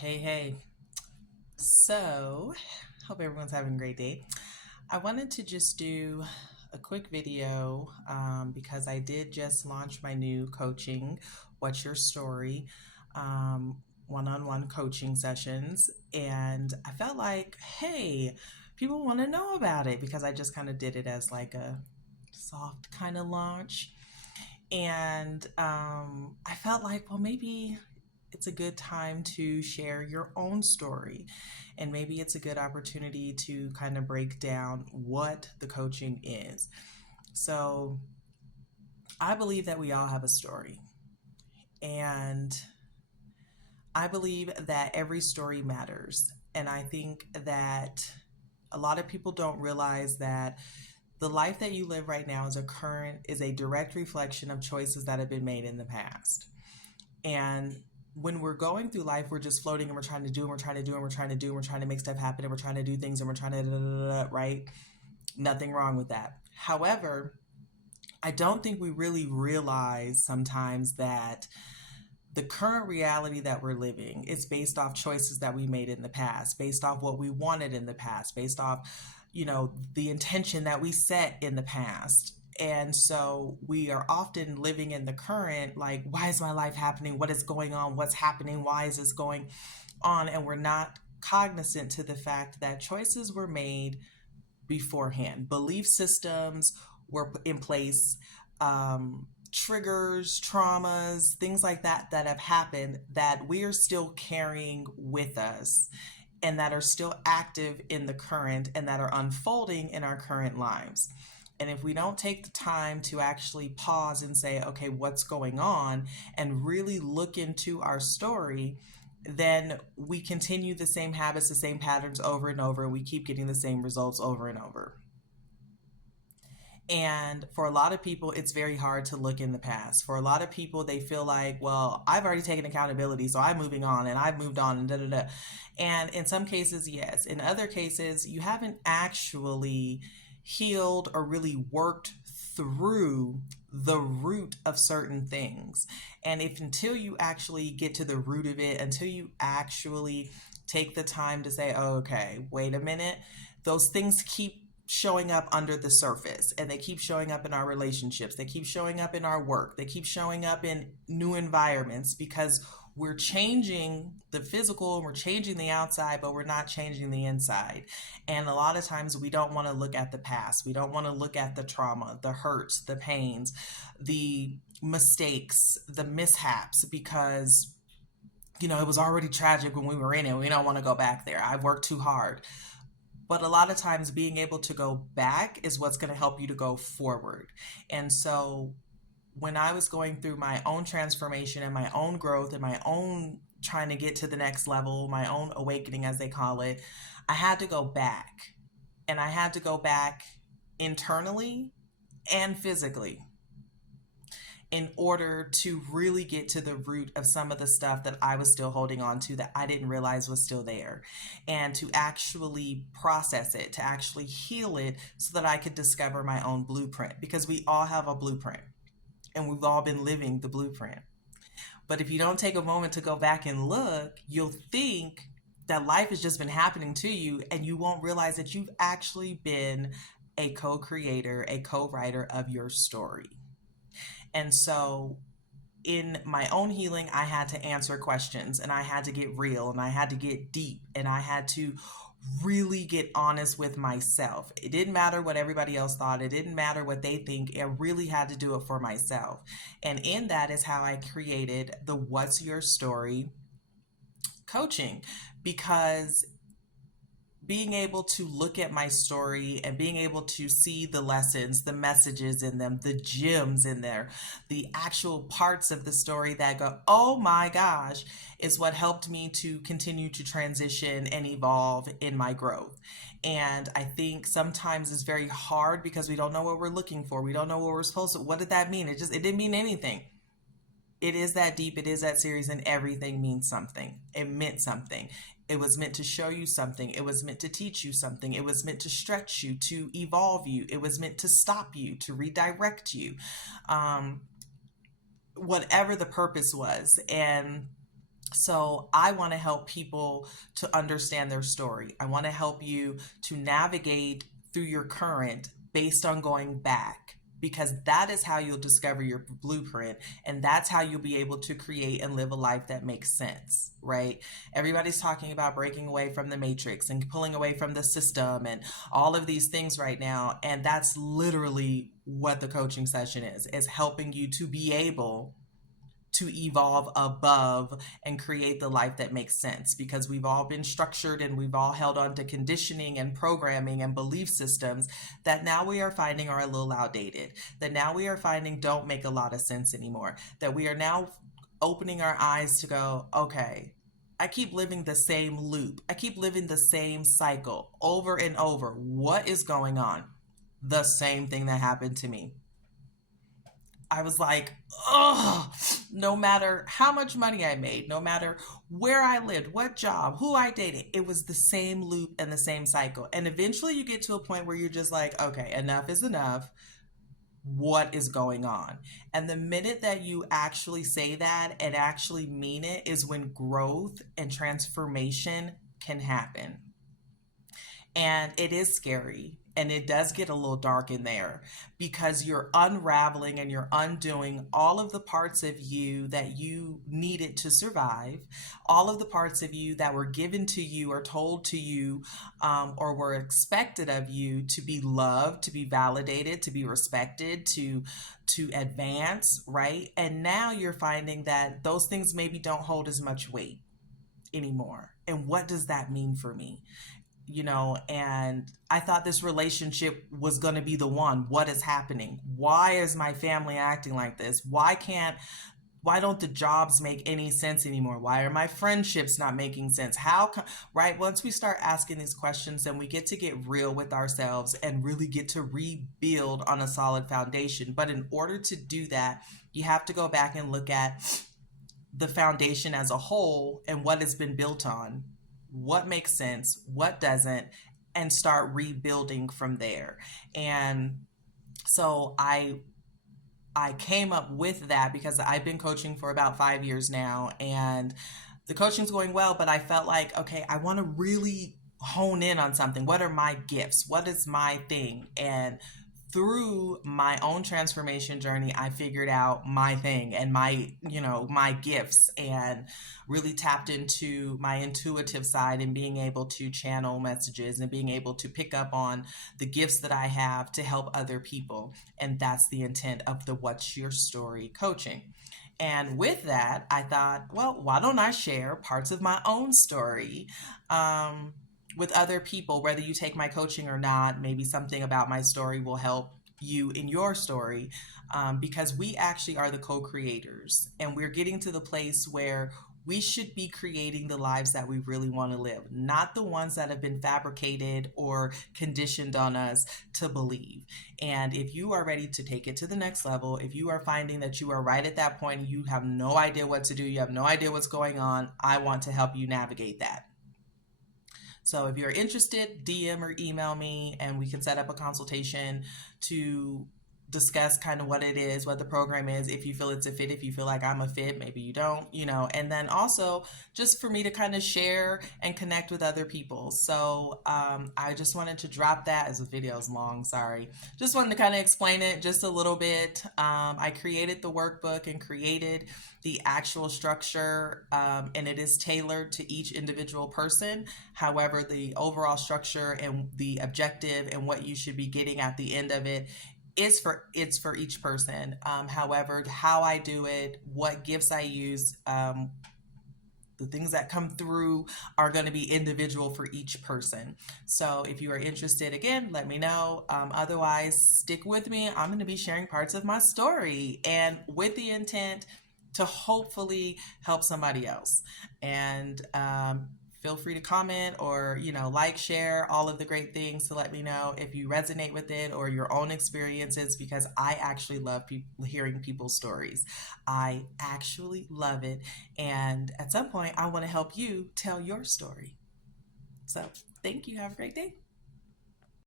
Hey, hey. So, hope everyone's having a great day. I wanted to just do a quick video because I did just launch my new coaching, What's Your Story, one-on-one coaching sessions. And I felt like, hey, people want to know about it because I just kind of did it as like a soft kind of launch. And I felt like, well, maybe it's a good time to share your own story. And maybe it's a good opportunity to kind of break down what the coaching is. So I believe that we all have a story. And I believe that every story matters. And I think that a lot of people don't realize that the life that you live right now is a direct reflection of choices that have been made in the past. And when we're going through life, we're just floating and we're trying to do and we're trying to do and we're trying to do and we're trying to make stuff happen and we're trying to do things and we're trying to, right? Nothing wrong with that. However, I don't think we really realize sometimes that the current reality that we're living is based off choices that we made in the past, based off what we wanted in the past, based off, the intention that we set in the past. And so we are often living in the current, like, why is my life happening? What is going on? What's happening? Why is this going on? And we're not cognizant to the fact that choices were made beforehand. Belief systems were in place, triggers, traumas, things like that have happened that we are still carrying with us and that are still active in the current and that are unfolding in our current lives. And if we don't take the time to actually pause and say, okay, what's going on, and really look into our story, then we continue the same habits, the same patterns over and over. We keep getting the same results over and over. And for a lot of people, it's very hard to look in the past. For a lot of people, they feel like, well, I've already taken accountability, so I'm moving on and I've moved on and da da da. And in some cases, yes. In other cases, you haven't actually healed or really worked through the root of certain things. And if until you actually get to the root of it, until you actually take the time to say, oh, okay, wait a minute, those things keep showing up under the surface, and they keep showing up in our relationships, they keep showing up in our work, they keep showing up in new environments because we're changing the physical and we're changing the outside, but we're not changing the inside. And a lot of times we don't want to look at the past, we don't want to look at the trauma, the hurts, the pains, the mistakes, the mishaps, because it was already tragic when we were in it. We don't want to go back there. I've worked too hard. But a lot of times being able to go back is what's going to help you to go forward. And so when I was going through my own transformation and my own growth and my own trying to get to the next level, my own awakening, as they call it, I had to go back. And I had to go back internally and physically in order to really get to the root of some of the stuff that I was still holding on to that I didn't realize was still there, and to actually process it, to actually heal it so that I could discover my own blueprint, because we all have a blueprint and we've all been living the blueprint. But if you don't take a moment to go back and look, you'll think that life has just been happening to you, and you won't realize that you've actually been a co-creator, a co-writer of your story. And so in my own healing, I had to answer questions, and I had to get real, and I had to get deep, and I had to really get honest with myself. It didn't matter what everybody else thought. It didn't matter what they think. I really had to do it for myself. And in that is how I created the What's Your Story coaching, because being able to look at my story and being able to see the lessons, the messages in them, the gems in there, the actual parts of the story that go, oh my gosh, is what helped me to continue to transition and evolve in my growth. And I think sometimes it's very hard because we don't know what we're looking for. We don't know what we're supposed to. What did that mean? It didn't mean anything. It is that deep, it is that serious, and everything means something. It meant something. It was meant to show you something. It was meant to teach you something. It was meant to stretch you, to evolve you. It was meant to stop you, to redirect you. Whatever the purpose was. And So I want to help people to understand their story. I want to help you to navigate through your current based on going back, because that is how you'll discover your blueprint, and that's how you'll be able to create and live a life that makes sense, right? Everybody's talking about breaking away from the matrix and pulling away from the system and all of these things right now, and that's literally what the coaching session is helping you to be able to evolve above and create the life that makes sense, because we've all been structured and we've all held on to conditioning and programming and belief systems that now we are finding are a little outdated, that now we are finding don't make a lot of sense anymore, that we are now opening our eyes to go, okay, I keep living the same loop, I keep living the same cycle over and over. What is going on? The same thing that happened to me. I was like, oh, no matter how much money I made, no matter where I lived, what job, who I dated, it was the same loop and the same cycle. And eventually you get to a point where you're just like, okay, enough is enough. What is going on? And the minute that you actually say that and actually mean it is when growth and transformation can happen. And it is scary, and it does get a little dark in there, because you're unraveling and you're undoing all of the parts of you that you needed to survive, all of the parts of you that were given to you or told to you, or were expected of you to be loved, to be validated, to be respected, to advance, right? And now you're finding that those things maybe don't hold as much weight anymore. And what does that mean for me? And I thought this relationship was going to be the one. What is happening? Why is my family acting like this? Why don't the jobs make any sense anymore? Why are my friendships not making sense? Right? Once we start asking these questions, then we get to get real with ourselves and really get to rebuild on a solid foundation. But in order to do that, you have to go back and look at the foundation as a whole and what it's been built on, what makes sense, what doesn't, and start rebuilding from there. And so I came up with that because I've been coaching for about 5 years now, and the coaching's going well, but I felt like, okay, I want to really hone in on something. What are my gifts? What is my thing? And through my own transformation journey, I figured out my thing and my gifts, and really tapped into my intuitive side and being able to channel messages and being able to pick up on the gifts that I have to help other people. And that's the intent of the What's Your Story coaching. And with that, I thought, well, why don't I share parts of my own story? With other people, whether you take my coaching or not. Maybe something about my story will help you in your story, because we actually are the co-creators, and we're getting to the place where we should be creating the lives that we really want to live, not the ones that have been fabricated or conditioned on us to believe. And if you are ready to take it to the next level, if you are finding that you are right at that point and you have no idea what to do, you have no idea what's going on, I want to help you navigate that. So if you're interested, DM or email me and we can set up a consultation to discuss kind of what it is, what the program is, if you feel it's a fit, if you feel like I'm a fit, maybe you don't, and then also just for me to kind of share and connect with other people. So I just wanted to drop that, as the video is long, sorry. Just wanted to kind of explain it just a little bit. I created the workbook and created the actual structure, and it is tailored to each individual person. However, the overall structure and the objective and what you should be getting at the end of it it's for each person. However, how I do it, what gifts I use, the things that come through are going to be individual for each person. So if you are interested, again, let me know. Otherwise, stick with me. I'm going to be sharing parts of my story, and with the intent to hopefully help somebody else. And feel free to comment or, like, share, all of the great things to let me know if you resonate with it or your own experiences, because I actually love hearing people's stories. I actually love it. And at some point, I want to help you tell your story. So thank you. Have a great day.